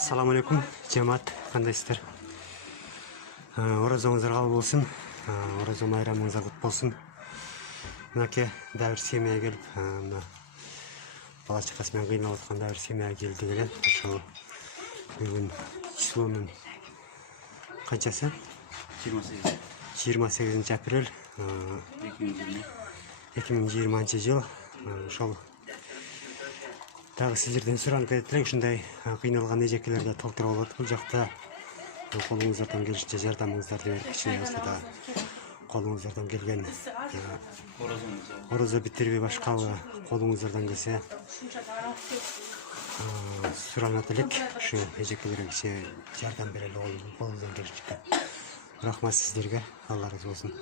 Assalamu alaikum, жамаат, кандайсыздар? Оразаңыздар кабыл болсын, ораза майрамыңыздар кут болсын. Мынакей дагы бир семьяга келип, мына бала чакасы менен кыйналып аткан дагы бир семьяга келдик эле. Ошол бүгүн числонун канчасы? 28 апрель 2020 жыл. Ошол дагы сиздерден суранып элек ушундай кыйналган эжекелерге толтура болот. Бул жакта колуңуздардан келишинче жардамыңыздарды берип, кичине болсо да колуңуздардан келген ораза битирби башкабы колуңуздардан келсе суранат элек ушу эжекелерге кичине жардам берели колуңуздан келишинче. Рахмат сиздерге, Алла разы болсун.